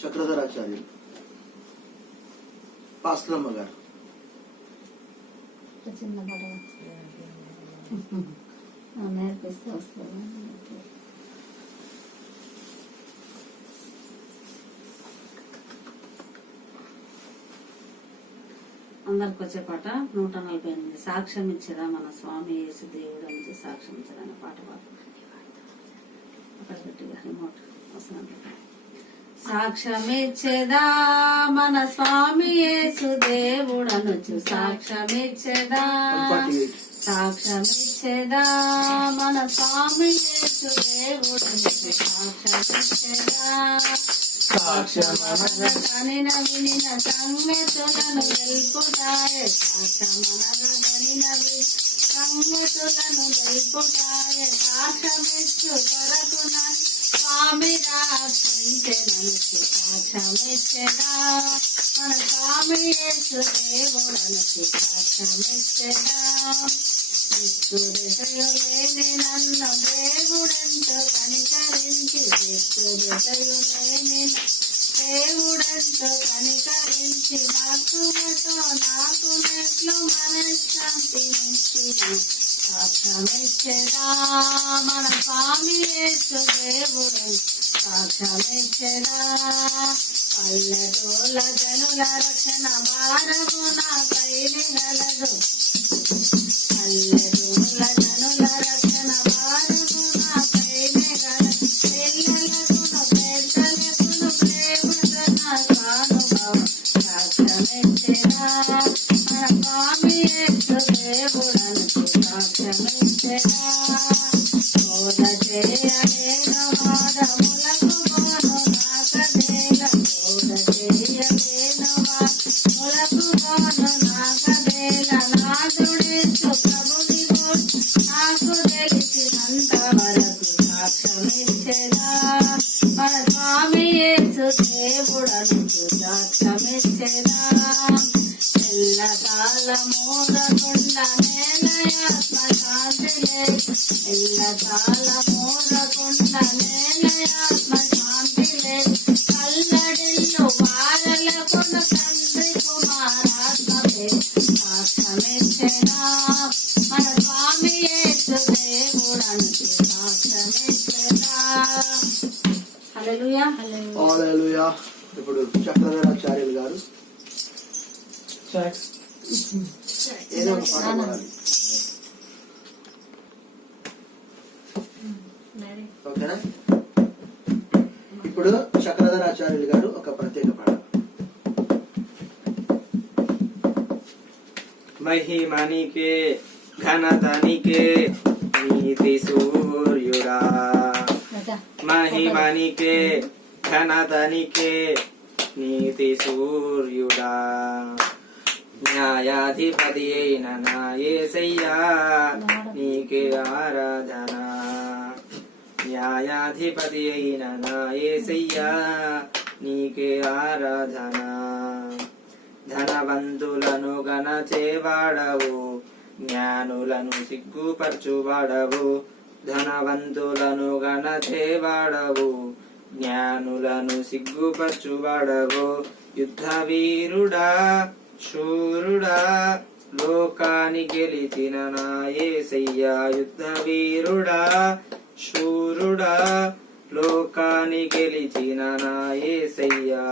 చక్రధరాచార్యులు పాస్లమ్మ గారు. చిన్న పడవ నేర్పిస్తే వస్తుంది. అందరికి వచ్చే పాట 148. సాక్ష్యం ఇచ్చరా మన స్వామి యేసు దేవుడు అని సాక్ష్యం ఇచ్చరా అనే పాట పాడు. అక్కడ గట్టిగా రిమోట్ వస్తుంది. సాక్ష్యమిచ్చేదా మన స్వామి యేసు దేవుడనొచ్చు. సాక్ష్యమిచ్చేదా సాక్ష్యమిచ్చేదా మన స్వామి యేసు దేవుడనొచ్చు. సాక్ష్యమిచ్చేదా సాక్ష్యమనగనిన వినిన సంగతులను వెల్పుటాయ. సాక్ష్యమనగనిన సంగతులను వెల్పుటాయ. సాక్ష్యమిచ్చు కొరకు స్వామి రక్షించెననుచు. సాక్ష్యమిచ్చెదా మన స్వామి యేసు దేవుడనుచు. సాక్ష్యమిచ్చెదా దిక్కుదశయు లేని నన్ను దేవుడెంతో కనికరించి. దిక్కుదశయు లేని దేవుడెంతో కనికరించి. మక్కువతో నాకు నెట్లు మనశ్శాంతినిచ్చిన. సాక్ష్యమిచ్చెదా మన స్వామి యేసు దేవుడని. సాక్ష్యమిచ్చెదా పల్లెటూళ్ళ జనుల రక్షణ భారము నాపై గలదు. పల్లెటూళ్ళ జనుల రక్షణ భారము నాపై గలదు. పిల్లలకును పెద్దలకును ప్రేమతో నా స్వానుభవం. సాక్ష్యమిచ్చెదా మన స్వామి యేసు దేవుడని. సాక్ష్యమిచ్చెదా బోధ చేయలేను వాదములకు పోను నాకదేల. బోధ చేయలేను వాదములకు పోను నాకదేల. నాదుడేసు ప్రభుని నాకు తెలిసినంత వరకు. సాక్ష్యమిచ్చెదా మన స్వామి యేసు దేవుడనుచు. సాక్ష్యమిచ్చెదా ఎల్లకాలమూరకుండా నేలయాత్మ శాంతి లేదు. ఎల్లకాలమూరకుండా నేలయాత్మ శాంతి లేదు. కల్లడిల్లు వారలకును తండ్రి కుమారాత్మ లేదు. సాక్ష్యమిచ్చెదా మన స్వామి యేసు దేవుడనుచు. సాక్ష్యమిచ్చెదా. హల్లెలూయా హల్లెలూయా. ఇప్పుడు చక్రధరాచార్యులు గారు ఏదో ఒక పాట పాడాలి. ఓకేనా? ఇప్పుడు చక్రధరాచార్యులు గారు ఒక ప్రత్యేక పాట. మహిమనికే ఘనతనికే నీతి సూర్యుడా. మహిమనికే ఘనతనికే నీతి సూర్యుడా. న్యాయాధిపతి అయిన నా యేసయ్యా నీకే ఆరాధన. న్యాయాధిపతి అయిన నా యేసయ్యా నీకే ఆరాధన. ధనవంతులను గణచేవాడవు, జ్ఞానులను సిగ్గుపరచువాడవు. ధనవంతులను గణచేవాడవు, జ్ఞానులను సిగ్గుపరచువాడవు. యుద్ధ వీరుడా శూరుడా లోకాన్ని గెలిచిన నా యేసయ్యా. యుద్ధ వీరుడా శూరుడా లోకాన్ని గెలిచిన నా యేసయ్యా.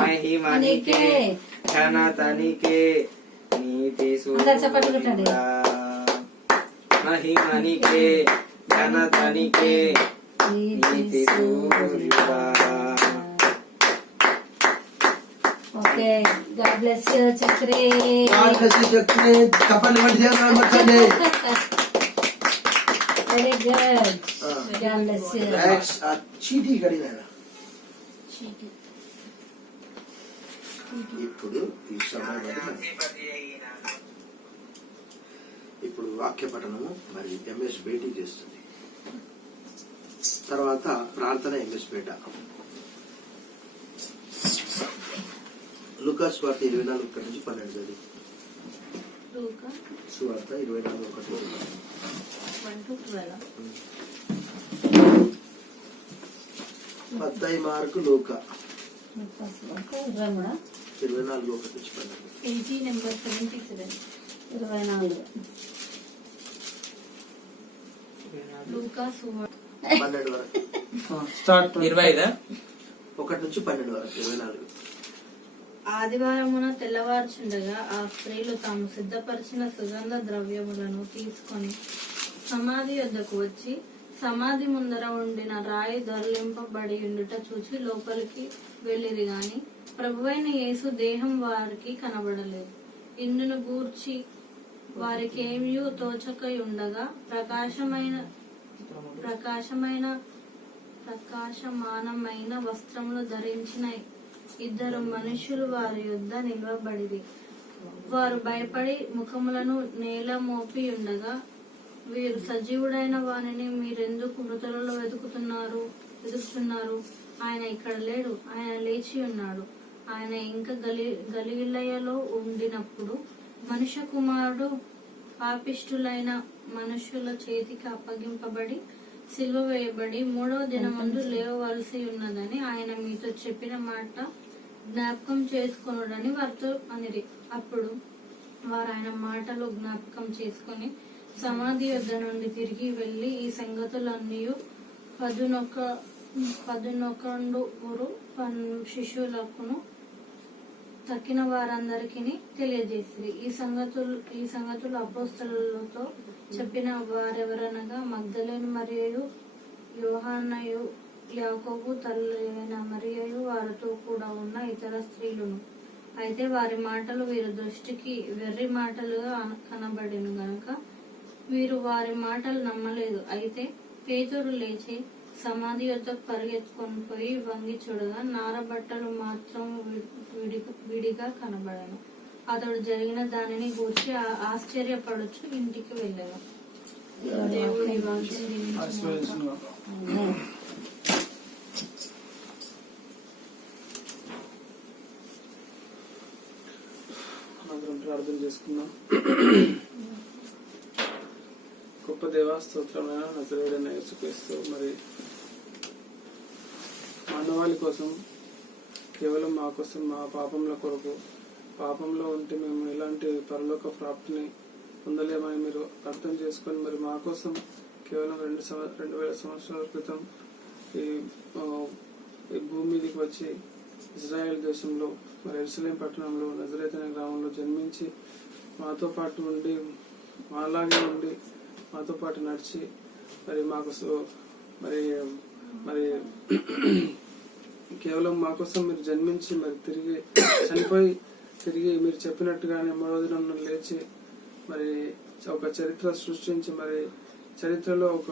మహిమనికే ఘనతనికే నీతి సూర్యుడా. మహిమనికే ఘనతనికే నీతి సూర్యుడా. Okay, God bless you, Chakri. God bless you, Chakri. Kapal madhya namakane. Very good. God bless you. Next, చీటీ గడినారా? ఇప్పుడు ఈ సమయం ఇప్పుడు వాక్య పఠనము మరి ఎంఎస్ బేటీ చేస్తుంది. తర్వాత ప్రార్థన ఎంఎస్ బేట. లూకాసు వార్త 24:1-12. సువార్త 24:1-12. మత్తయి, మార్కు, లూకా. 23 24 1 నుంచి 12. Page number 77. 24 లూకా సువార్త 12 వరకు. స్టార్ట్ 25. 1 నుంచి 12 వరకు. 24. ఆదివారమున తెల్లవారుచుండగా ఆ స్త్రీలు తాము సిద్ధపరిచిన సుగంధ ద్రవ్యములను తీసుకొని సమాధి యొద్దకు వచ్చి సమాధి ముందర ఉండిన రాయి దొరలింపబడి ఉండుట చూచి లోపలికి వెళ్ళిరి గాని ప్రభువైన యేసు దేహం వారికి కనబడలేదు. ఇందును గూర్చి వారికేమీ తోచకయుండగా ప్రకాశమానమైన వస్త్రములు ధరించిన 2 మనుషులు వారి యొద్ద నిలవబడిరి. వారు భయపడి ముఖములను నేల మోపి ఉండగా, వీరు సజీవుడైన వానిని మీరెందుకు మృతులలో వెతుకుతున్నారు? ఆయన ఇక్కడ లేడు, ఆయన లేచి ఉన్నాడు. ఆయన ఇంకా గలిలయలో ఉండినప్పుడు మనుష్య కుమారుడు పాపిష్ఠులైన మనుషుల చేతికి అప్పగింపబడి సిలువ వేయబడి 3వ దినమందు లేవవలసి ఉన్నదని ఆయన మీతో చెప్పిన మాట జ్ఞాపకం చేసుకొనుడని వారితో అనిరి. అప్పుడు వారు ఆయన మాటలు జ్ఞాపకం చేసుకుని సమాధి యొద్ద నుండి తిరిగి వెళ్లి ఈ సంగతులన్నీ 11 శిష్యులకును తక్కిన వారందరికీ తెలియజేసిరి. ఈ సంగతులు అపోస్తలులతో చెప్పిన వారెవరనగా మగ్దలేను మరియు యోహాన్నయు, యాకోబు తల్లి అయిన మరియయు వారితో కూడా ఉన్న ఇతర స్త్రీలును. అయితే వారి మాటలు వీరి దృష్టికి వెర్రి మాటలుగా కనబడిను గనుక వీరు వారి మాటలు నమ్మలేదు. అయితే పేతురు లేచి సమాధి యొద్ద పరిగెత్తుకొని పోయి వంగి చూడగా నారబట్టలు మాత్రం విడిగా కనబడను. అతడు జరిగిన దానిని గూర్చి ఆశ్చర్యపడుచు ఇంటికి వెళ్ళాను. దేవుని వాక్యం దీవించును. ప్రార్థన చేసుకుందాం. గొప్ప దేవా, స్తోత్రమైన నజరేయుడైన యేసుక్రీస్తు, మరి మానవాళి కోసం, కేవలం మా కోసం, మా పాపంల కొరకు, పాపంలో ఉంటే మేము ఎలాంటి పరలోక ప్రాప్తిని పొందలేమని మీరు అర్థం చేసుకొని మరి మా కోసం కేవలం 2000 సంవత్సరాల క్రితం ఈ భూమి మీదకి వచ్చి ఇజ్రాయెల్ దేశంలో మరి యెరూషలేం పట్టణంలో నజరేతు అనే గ్రామంలో జన్మించి మాతో పాటు ఉండి, మాలాగే ఉండి, మాతో పాటు నడిచి మరి మాకు మరి మరి కేవలం మా కోసం మీరు జన్మించి మరి తిరిగి చనిపోయి తిరిగి మీరు చెప్పినట్టుగానే 3వ దినం లేచి మరి ఒక చరిత్ర సృష్టించి మరి చరిత్రలో ఒక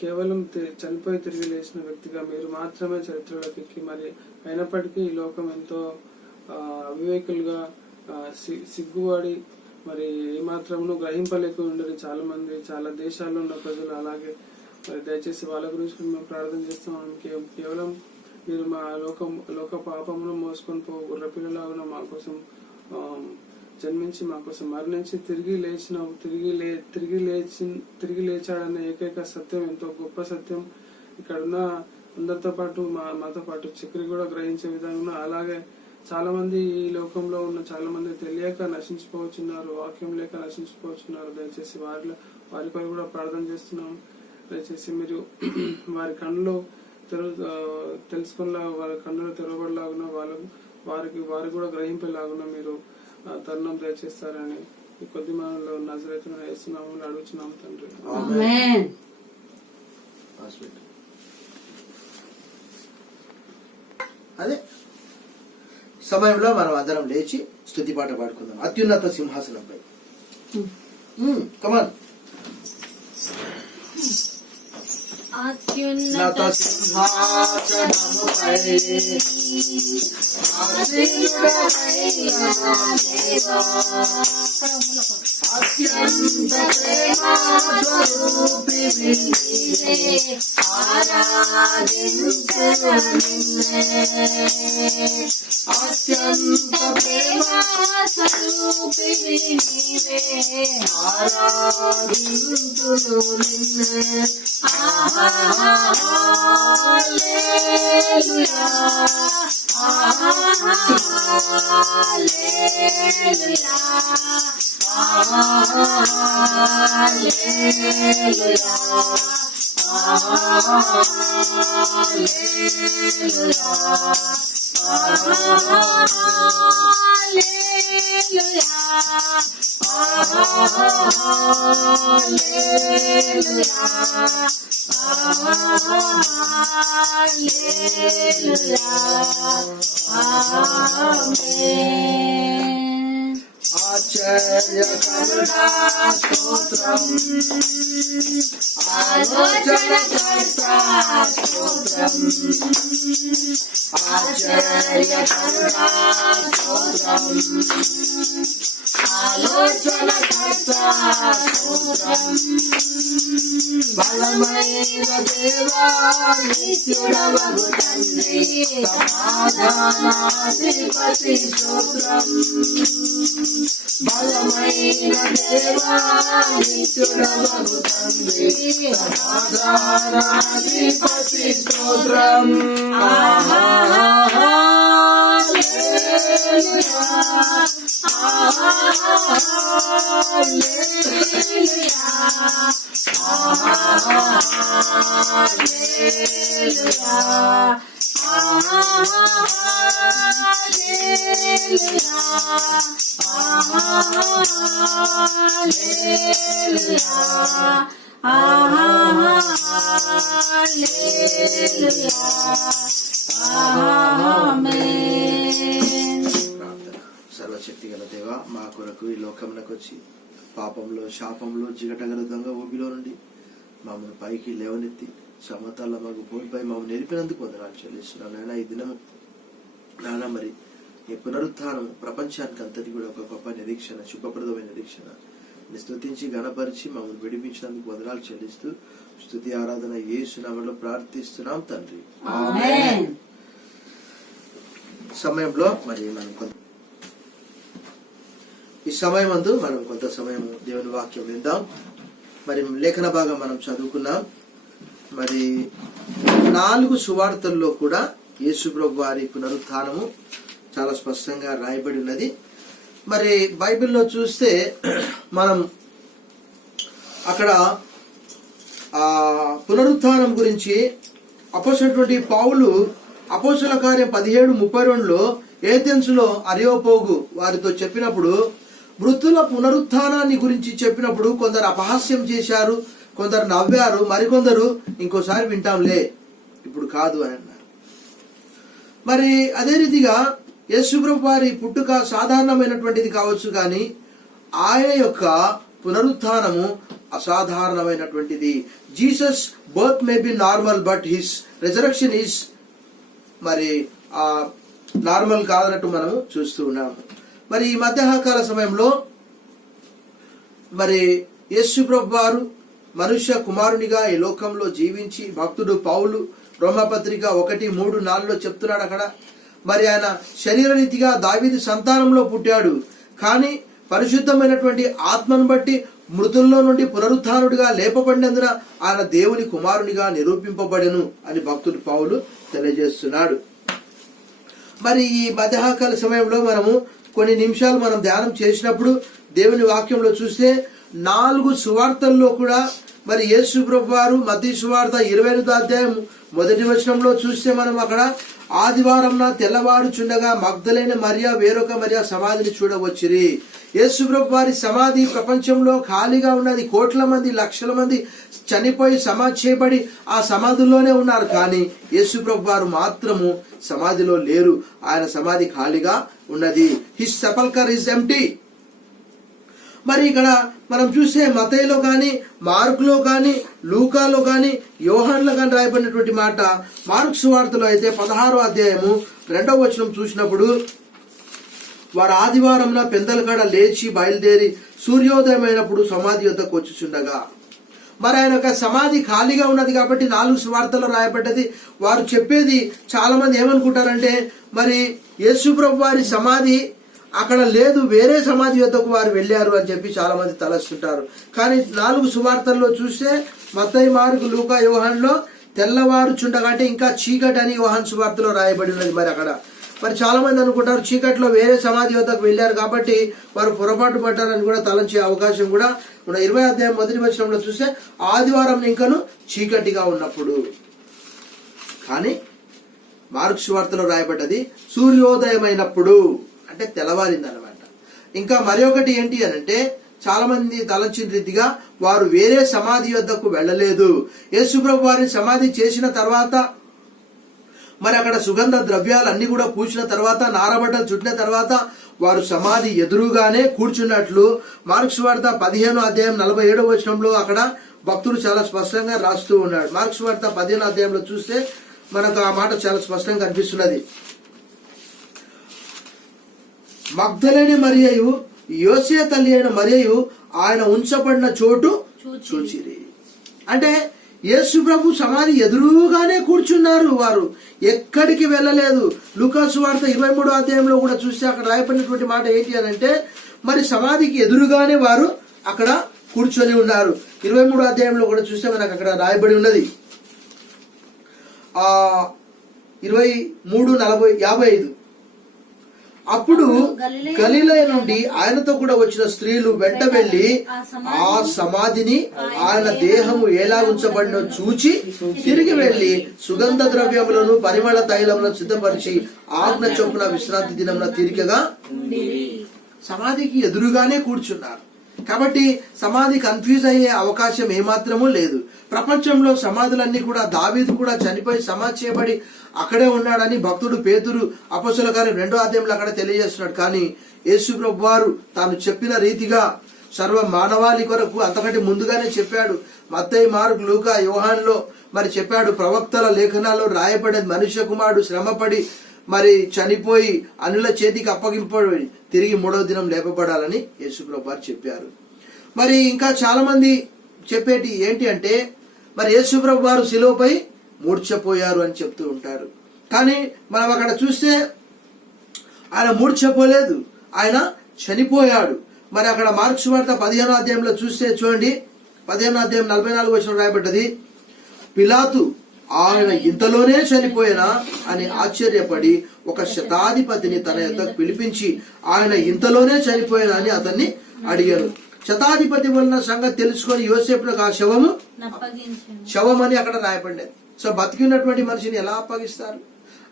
కేవలం చనిపోయి తిరిగి లేచిన వ్యక్తిగా మీరు మాత్రమే చరిత్రలోకి ఎక్కి మరి అయినప్పటికీ ఈ లోకం ఎంతో అవివేకులుగా సిగ్గువాడి మరి ఏమాత్రమును గ్రహింపలేకుండా చాలా మంది, చాలా దేశాల్లో ఉన్న ప్రజలు అలాగే మరి దయచేసి వాళ్ళ గురించి మేము ప్రార్థన చేస్తున్నాం. కేవలం మీరు మా లోక పాపమును మోసుకొని గుర్రపిల్లలాగా మా కోసం జన్మించి మా కోసం మరణించి తిరిగి లేచాడన్న ఏకైక సత్యం ఎంతో గొప్ప సత్యం. ఇక్కడున్న అందరితో పాటు మాతో పాటు చక్రి కూడా గ్రహించే విధంగా అలాగే చాలా మంది ఈ లోకంలో ఉన్న చాలా మంది తెలియక నశించిపోవచ్చున్నారు, వాక్యం లేక నశించిపోవచ్చున్నారు. దయచేసి వారి పై కూడా ప్రార్థన చేస్తున్నాం. దయచేసి మీరు వారి కన్నులో తెలుసుకునేలా, వారి కన్నులు తెరవబడలాగున వారు కూడా గ్రహింపేలాగున మీరు తరుణం దయచేస్తారని ఈ కొద్ది మనలో నజరేతును యేసునామములో అడుగుచున్నాము తండ్రి. ఆమేన్. అదే సమయంలో మనం అందరం లేచి స్తుతి పాట పాడుకుందాం. అత్యున్నత సింహాసనంపై. కమాన్. అత్యున్నత సింహాసనముపై అత్యంత ప్రేమ స్వరూపిణి నీవే, ఆరాధించెదను నిన్నే. అత్యంత ప్రేమ స్వరూపిణి నీవే, ఆరాధింతును నిన్నే. హల్లెలూయా ఆశ్చర్యకరుడా స్తోత్రం, ఆలోచనకర్తా స్తోత్రం, ఆశ్చర్యకరుడా స్తోత్రం, ఆలోచనకర్తా స్తోత్రం, బలమైన దేవా నిత్యుడవగు తండ్రి, సమాధానాధిపతి స్తోత్రం, బలమైన దేవా నిత్యుడవగు తండ్రి, సమాధానాధిపతి స్తోత్రం. ప్రార్థన. సర్వశక్తి గల దేవా, మా కొరకు ఈ లోకమునకు వచ్చి పాపంలో శాపంలో జిగటగల దొంగ ఊబిలో నుండి మమ్మల్ని పైకి లేవనెత్తి సమతల మాకు భూమిపై మమ్మల్ని నిలిపినందుకు వందనాలు చెల్లిస్తున్నాను నాయన. ఈ దినము నాన్న మరి ఈ పునరుత్థానం ప్రపంచానికి అంతటి కూడా ఒక గొప్ప నిరీక్షణ, శుభప్రదమైన నిరీక్షణ స్తుతించి గణపరిచి మమ్మల్ని విడిపించినందుకు వందనాలు చెల్లిస్తూ స్తుతి ఆరాధన యేసు నామములో ప్రార్థిస్తున్నాం తండ్రి, ఆమేన్. సమయంలో మరి మనం ఈ సమయమందు మనం కొంత సమయం దేవుని వాక్యం విందాం. మరి లేఖన భాగం మనం చదువుకున్నాం. మరి 4 సువార్తల్లో కూడా యేసు ప్రభు వారి పునరుత్థానము చాలా స్పష్టంగా రాయబడి ఉన్నది. మరి బైబిల్లో చూస్తే మనం అక్కడ ఆ పునరుత్థానం గురించి అపోస్తలుడైనటువంటి పౌలు అపోస్తల కార్యం 17:32లో ఏథెన్సులో అరియోపోగు వారితో చెప్పినప్పుడు మృతుల పునరుత్థానాన్ని గురించి చెప్పినప్పుడు కొందరు అపహాస్యం చేశారు, కొందరు నవ్వారు, మరికొందరు ఇంకోసారి వింటాంలే ఇప్పుడు కాదు అని అన్నారు. మరి అదే రీతిగా యేసుప్రభు వారి పుట్టుక సాధారణమైనటువంటిది కావచ్చు, కానీ ఆయన యొక్క పునరుత్థానము అసాధారణమైనటువంటిది. Jesus birth may be normal, but his resurrection is మరి నార్మల్ కాదన్నట్టు మనము చూస్తూ ఉన్నాము. మరి ఈ మధ్యాహ్నకాల సమయంలో మరి యేసుప్రభు వారు మనుష్య కుమారునిగా ఈ లోకంలో జీవించి భక్తుడు పౌలు రోమపత్రిక 1:3-4లో చెప్తున్నాడు. అక్కడ మరి ఆయన శరీరరీతిగా దావీదు సంతానంలో పుట్టాడు, కానీ పరిశుద్ధమైనటువంటి ఆత్మను బట్టి మృతుల్లో నుండి పునరుత్థానుడిగా లేపబడినందున ఆయన దేవుని కుమారునిగా నిరూపింపబడెను అని భక్తుడు పౌలు తెలియజేస్తున్నాడు. మరి ఈ మధ్యాహ్నకాల సమయంలో మనము కొన్ని నిమిషాలు మనం ధ్యానం చేసినప్పుడు దేవుని వాక్యంలో చూస్తే 4 సువార్తల్లో కూడా మరి యేసు ప్రభు వారు మత్తయి సువార్త 28వ అధ్యాయం 1వ వచనంలో చూస్తే మనం అక్కడ ఆదివారంన తెల్లవారుచుండగా మగ్దలైన మరియా వేరొక మరియా సమాధిని చూడవచ్చిరి. యేసు ప్రభు వారి సమాధి ప్రపంచంలో ఖాళీగా ఉన్నది. కోట్ల మంది, లక్షల మంది చనిపోయి సమాధి చేయబడి ఆ సమాధుల్లోనే ఉన్నారు, కానీ యేసు ప్రభు వారు మాత్రము సమాధిలో లేరు. ఆయన సమాధి ఖాళీగా ఉన్నది. His సెపల్కర్ is empty. మరి ఇక్కడ మనం చూస్తే మత్తయిలో కానీ, మార్కులో కానీ, లూకాలో కానీ, యోహాన్లో కానీ రాయబడినటువంటి మాట. మార్కు సువార్తలో అయితే 16వ అధ్యాయము 2వ వచనం చూసినప్పుడు వారు ఆదివారంన పెందల కాడ లేచి బయలుదేరి సూర్యోదయమైనప్పుడు సమాధి యొద్దకు వచ్చుచుండగా, మరి ఆయన యొక్క సమాధి ఖాళీగా ఉన్నది కాబట్టి 4 సువార్తల్లో రాయబడ్డది. వారు చెప్పేది చాలా మంది ఏమనుకుంటారంటే మరి యేసుప్రభు వారి సమాధి అక్కడ లేదు, వేరే సమాధి యొద్దకు వారు వెళ్ళారు అని చెప్పి చాలా మంది తలస్తుంటారు. కానీ 4 సువార్తల్లో చూస్తే మత్తయి, మార్కు, లూకా, యోహానులో తెల్లవారుచుండగా అంటే ఇంకా చీకటి అని యోహాను సువార్తలో రాయబడి ఉన్నది. మరి అక్కడ మరి చాలా మంది అనుకుంటారు చీకట్లో వేరే సమాధి వద్దకు వెళ్ళారు కాబట్టి వారు పొరపాటు పడ్డారని కూడా తలంచే అవకాశం కూడా ఉన్న 20వ అధ్యాయం 1వ వచనంలో చూస్తే ఆదివారం ఇంకను చీకటిగా ఉన్నప్పుడు, కానీ మార్కు సువార్తలో రాయబడ్డది సూర్యోదయమైనప్పుడు అంటే తెల్లవారింది అనమాట. ఇంకా మరి ఒకటి ఏంటి అని అంటే చాలా మంది తలంచిన రీతిగా వారు వేరే సమాధి వద్దకు వెళ్ళలేదు. యేసుప్రభు వారిని సమాధి చేసిన తర్వాత మరి అక్కడ సుగంధ ద్రవ్యాలు అన్ని కూడా పూసిన తర్వాత నారబట్టలు చుట్టిన తర్వాత వారు సమాధి ఎదురుగానే కూర్చున్నట్లు మార్కు సువార్త 15వ అధ్యాయం 47వ వచనంలో అక్కడ భక్తుడు చాలా స్పష్టంగా రాస్తూ ఉన్నాడు. మార్కు సువార్త 15వ అధ్యాయంలో చూస్తే మనకు ఆ మాట చాలా స్పష్టంగా కనిపిస్తున్నది. మగ్దలేని మరియయు యోసే తల్లి అయిన మరియయు ఆయన ఉంచబడిన చోటు చూచిరి. అంటే యేసు ప్రభు సమాధి ఎదురుగానే కూర్చున్నారు, వారు ఎక్కడికి వెళ్ళలేదు. లూకాసు వార్త 23వ అధ్యాయంలో కూడా చూస్తే అక్కడ రాయబడినటువంటి మాట ఏంటి అని అంటే మరి సమాధికి ఎదురుగానే వారు అక్కడ కూర్చొని ఉన్నారు. 23వ అధ్యాయంలో కూడా చూస్తే మనకు అక్కడ రాయబడి ఉన్నది 23:40-55. అప్పుడు గలిలయ నుండి ఆయనతో కూడా వచ్చిన స్త్రీలు వెంట వెళ్లి ఆ సమాధిని ఆయన దేహము ఎలా ఉంచబడినో చూచి తిరిగి వెళ్లి సుగంధ ద్రవ్యములను పరిమళ తైలములను సిద్ధపరిచి ఆజ్ఞ చొప్పున విశ్రాంతి దినమున తీరికగా సమాధికి ఎదురుగానే కూర్చున్నారు. కాబట్టి సమాధి కన్ఫ్యూజ్ అయ్యే అవకాశం ఏమాత్రమూ లేదు. ప్రపంచంలో సమాధులన్నీ కూడా దావీదు కూడా చనిపోయి సమాధి చేయబడి అక్కడే ఉన్నాడని భక్తుడు పేతురు అపొస్తలుల కార్యం 2వ అధ్యాయంలో అక్కడ తెలియజేస్తున్నాడు. కానీ యేసు ప్రభు వారు తాను చెప్పిన రీతిగా సర్వ మానవాళి కొరకు అంతకంటే ముందుగానే చెప్పాడు. మత్తయి, మార్కు, లూకా, యోహానులో మరి చెప్పాడు. ప్రవక్తల లేఖనాల్లో రాయబడేది మనుష్య కుమారుడు శ్రమపడి మరి చనిపోయి అనుల చేతికి అప్పగింపబడి తిరిగి 3వ దినం లేపబడాలని యేసు ప్రభు వారు చెప్పారు. మరి ఇంకా చాలా మంది చెప్పేటి ఏంటి అంటే మరి యేసు ప్రభు వారు శిలువపై మూర్ఛపోయారు అని చెప్తూ ఉంటారు. కానీ మనం అక్కడ చూస్తే ఆయన మూర్ఛపోలేదు, ఆయన చనిపోయాడు. మరి అక్కడ మార్కు సువార్త 15వ అధ్యాయంలో చూస్తే చూడండి 15వ అధ్యాయం 44వ వచనం రాయబడ్డది. పిలాతు ఆయన ఇంతలోనే చనిపోయినా అని ఆశ్చర్యపడి ఒక శతాధిపతిని తన యొద్దకు పిలిపించి ఆయన ఇంతలోనే చనిపోయినా అని అతన్ని అడిగారు. శతాధిపతి వలన సంగతి తెలుసుకొని యోసేపునకు ఆ శవం అని అక్కడ రాయబడ్డది. సో బతికినటువంటి మనిషిని ఎలా అప్పగిస్తారు?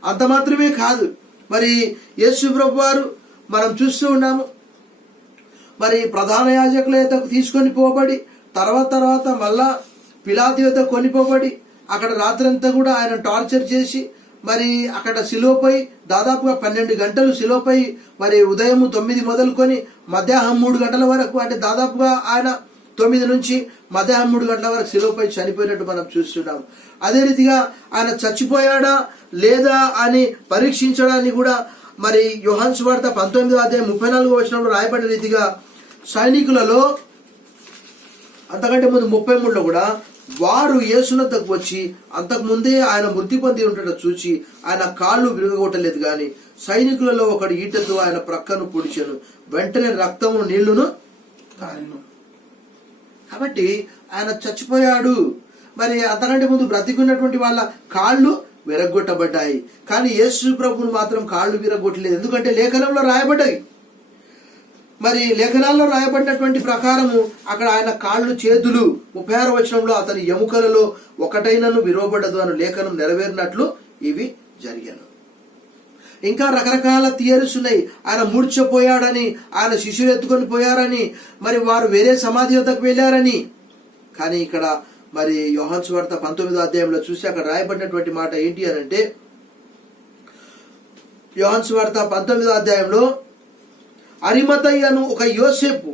అంత మాత్రమే కాదు, మరి యేసు ప్రభు వారు మనం చూస్తూ ఉన్నాము మరి ప్రధాన యాజకుల యొద్దకు తీసుకొని పోబడి తర్వాత మళ్ళా పిలాతు యొద్ద కొనిపోబడి అక్కడ రాత్రంతా కూడా ఆయన టార్చర్ చేసి మరి అక్కడ శిలువపై దాదాపుగా 12 గంటలు శిలువపై మరి ఉదయం 9 మొదలుకొని మధ్యాహ్నం 3 గంటల వరకు అంటే దాదాపుగా ఆయన 9 నుంచి మధ్యాహ్నం 3 గంటల వరకు శిలువపై చనిపోయినట్టు మనం చూస్తున్నాం. అదే రీతిగా ఆయన చచ్చిపోయాడా లేదా అని పరీక్షించడానికి కూడా మరి యోహాను సువార్త 19వ అధ్యాయం 34వ వచనంలో రాయబడిన రీతిగా సైనికులలో అంతకంటే ముందు 33లో కూడా వారు యేసునద్దకు వచ్చి అంతకు ముందే ఆయన మృతి పొంది ఉంటాడో చూచి ఆయన కాళ్ళు విరగొట్టలేదు గాని సైనికులలో ఒకడు ఈటతో ఆయన ప్రక్కను పొడిచెను, వెంటనే రక్తము నీళ్లును కారెను. కాబట్టి ఆయన చచ్చిపోయాడు. మరి అంతకంటే ముందు బ్రతికున్నటువంటి వాళ్ళ కాళ్ళు విరగొట్టబడ్డాయి, కానీ యేసు ప్రభువును మాత్రం కాళ్ళు విరగొట్టలేదు. ఎందుకంటే లేఖనంలో రాయబడ్డాయి. మరి లేఖనాల్లో రాయబడినటువంటి ప్రకారము అక్కడ ఆయన కాళ్ళు చేతులు 36వ వచనంలో అతని ఎముకలలో ఒకటైనను విరవబడదు అని లేఖనం నెరవేరినట్లు ఇవి జరిగాను. ఇంకా రకరకాల థియరీస్ ఉన్నాయి. ఆయన మూర్ఛపోయాడని, ఆయన శిష్యులు ఎత్తుకొని పోయారని, మరి వారు వేరే సమాధి వద్దకు వెళ్ళారని. కానీ ఇక్కడ మరి యోహాను సువార్త 19వ అధ్యాయంలో చూసి అక్కడ రాయబడినటువంటి మాట ఏంటి అని అంటే యోహాను సువార్త 19వ అధ్యాయంలో అరిమతయ్యను ఒక యోసేపు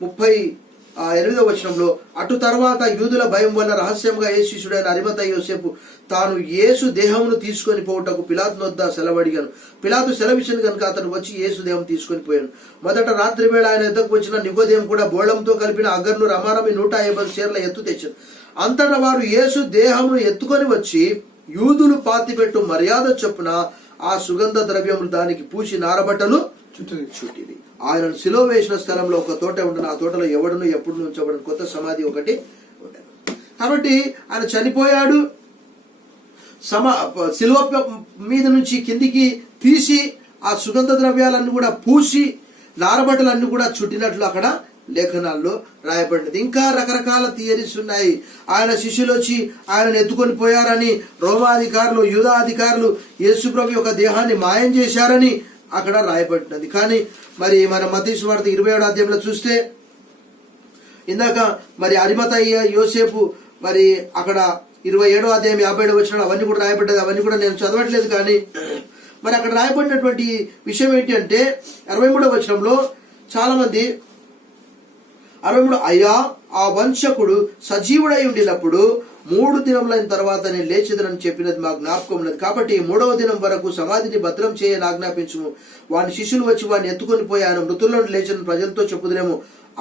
38వ వచనంలో అటు తర్వాత యూదుల భయం వల్ల రహస్యంగా యేసు శిష్యుడైన అరిమతయ్య యోసేపు తాను యేసు దేహమును తీసుకొని పోవుటకు పిలాతు వద్ద సెలవడిగాను. పిలాతు సెలవిచ్చాను కనుక అతను వచ్చి యేసు దేహం తీసుకొని పోయాను. మొదట రాత్రి వేళ ఆయన ఎద్దకు వచ్చిన నికోదేము కూడా బోళంతో కలిపిన అగర్ను రమారమి 150 షేర్ల ఎత్తు తెచ్చాను. అంతటా వారు యేసు దేహమును ఎత్తుకొని వచ్చి యూదులు పాతిపెట్టు మర్యాద చొప్పున ఆ సుగంధ ద్రవ్యములు దానికి పూసి నారబట్టలు చుట్టిరి. ఆయనను శిలువ వేసిన స్థలంలో ఒక తోట ఉండను, ఆ తోటలో ఎవడును ఎప్పుడు ఉంచబడిన కొత్త సమాధి ఒకటి ఉండను. కాబట్టి ఆయన చనిపోయాడు, శిలువ మీద నుంచి కిందికి తీసి ఆ సుగంధ ద్రవ్యాలన్నీ కూడా పూసి నారబట్టలన్నీ కూడా చుట్టినట్లు అక్కడ లేఖనాల్లో రాయబడినది. ఇంకా రకరకాల థియరీస్ ఉన్నాయి. ఆయన శిష్యులు వచ్చి ఆయనను ఎత్తుకొని పోయారని, రోమాధికారులు యూదా అధికారులు యేసుప్రభు యొక్క దేహాన్ని మాయం చేశారని అక్కడ రాయబడినది. కానీ మరి మన మత్తయి సువార్త 27వ అధ్యాయంలో చూస్తే ఇందాక మరి అరిమతయ్య యోసేపు మరి అక్కడ 27వ అధ్యాయం 57వ వచనం అవన్నీ కూడా రాయబడ్డది. అవన్నీ కూడా నేను చదవట్లేదు. కానీ మరి అక్కడ రాయబడినటువంటి విషయం ఏంటి అంటే 63వ వచనంలో చాలా మంది 63 అయ్యా ఆ వంశకుడు సజీవుడై ఉండినప్పుడు 3 దినములైన తర్వాత నేను లేచేదనని చెప్పినది మాకు జ్ఞాపకం ఉన్నది. కాబట్టి 3వ దినం వరకు సమాధిని భద్రం చేయని ఆజ్ఞాపించుము. వాని శిష్యులు వచ్చి వాడిని ఎత్తుకొని పోయి ఆయన మృతుల్లో లేచిన ప్రజలతో చెప్పుదురేమో.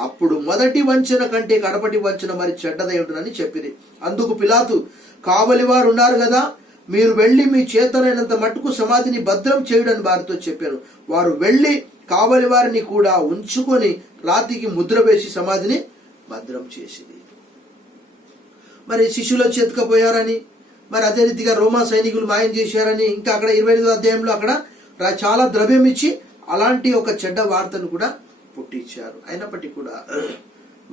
అప్పుడు మొదటి వంచన కంటే కడపటి వంచన మరి చెడ్డదై ఉంటుందని చెప్పిరి. అందుకు పిలాతు, కావలి వారు ఉన్నారు కదా, మీరు వెళ్లి మీ చేతనైనంత మట్టుకు సమాధిని భద్రం చేయడని వారితో చెప్పారు. వారు వెళ్లి కావలి వారిని కూడా ఉంచుకొని రాతికి ముద్ర వేసి సమాధిని భద్రం చేసింది. మరి శిష్యులు చేతుకపోయారని, మరి అదే రీతిగా రోమా సైనికులు మాయం చేశారని, ఇంకా అక్కడ 28వ అధ్యాయంలో అక్కడ చాలా ద్రవ్యం ఇచ్చి అలాంటి ఒక చెడ్డ వార్తను కూడా పుట్టించారు. అయినప్పటికీ కూడా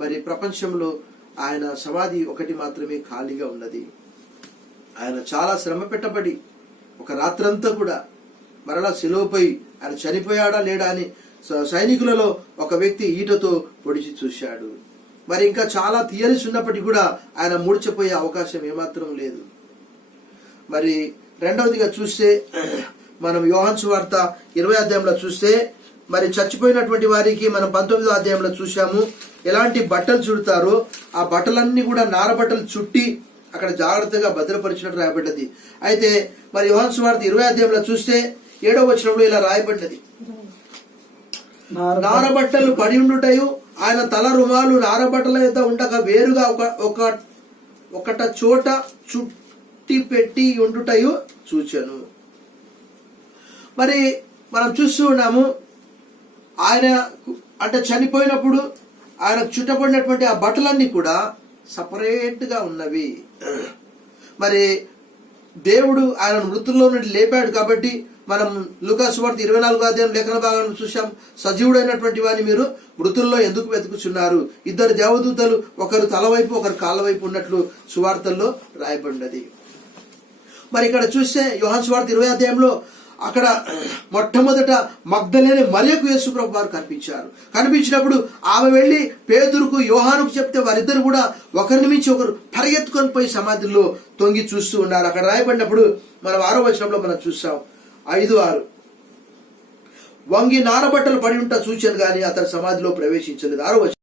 మరి ప్రపంచంలో ఆయన సమాధి ఒకటి మాత్రమే ఖాళీగా ఉన్నది. ఆయన చాలా శ్రమ పెట్టబడి ఒక రాత్రంతా కూడా మరలా శిలువపై ఆయన చనిపోయాడా లేడా అని సైనికులలో ఒక వ్యక్తి ఈటతో పొడిచి చూశాడు. మరి ఇంకా చాలా థియరీస్ ఉన్నప్పటికీ కూడా ఆయన మూర్ఛపోయే అవకాశం ఏమాత్రం లేదు. మరి రెండవదిగా చూస్తే మనం యోహాను సువార్త 20వ అధ్యాయంలో చూస్తే మరి చచ్చిపోయినటువంటి వారికి మనం 19వ అధ్యాయంలో చూశాము ఎలాంటి బట్టలు చుడతారో ఆ బట్టలన్నీ కూడా నారబట్టలు చుట్టి అక్కడ జాగ్రత్తగా భద్రపరిచినట్టు రాయబడ్డది. అయితే మరి యోహాను సువార్త 20వ అధ్యాయంలో చూస్తే 7వ వచనంలో ఇలా రాయబడ్డది, నారబట్టలు పడి ఉండుటయు ఆయన తల రుమాలు నారబట్టల యొక్క ఉండగా వేరుగా ఒకట చోట చుట్టి పెట్టి ఉండుటయు చూచాను. మరి మనం చూస్తూ ఉన్నాము ఆయన అంటే చనిపోయినప్పుడు ఆయన చుట్టబడినటువంటి ఆ బట్టలన్నీ కూడా సపరేట్ గా ఉన్నవి. మరి దేవుడు ఆయన మృతుల్లో నుండి లేపాడు కాబట్టి మనం లూకా సువార్త 24వ అధ్యాయం లేఖన భాగాన్ని చూసాం. సజీవుడైనటువంటి వారిని మీరు మృతుల్లో ఎందుకు వెతుకుచున్నారు? 2 దేవదూతలు ఒకరు తల వైపు ఒకరు కాళ్ళ వైపు ఉన్నట్లు సువార్తల్లో రాయబడినది. మరి ఇక్కడ చూస్తే యోహాను సువార్త 20వ అధ్యాయంలో అక్కడ మొట్టమొదట మగ్దలేని మరియకు యేసుప్రభు వారు కనిపించినప్పుడు ఆమె వెళ్లి పేతురుకు యోహానుకు చెప్తే వారిద్దరు కూడా ఒకరిని మించి ఒకరు పరిగెత్తుకొని పోయి సమాధిలో తొంగి చూస్తూ ఉన్నారు. అక్కడ రాయబడినప్పుడు మనం 6వ వచనంలో మనం చూసాం 5:6 వంగి నారబట్టలు పడి ఉంటా చూచాను గాని అతని సమాధిలో ప్రవేశించలేదు. 6వ వచనం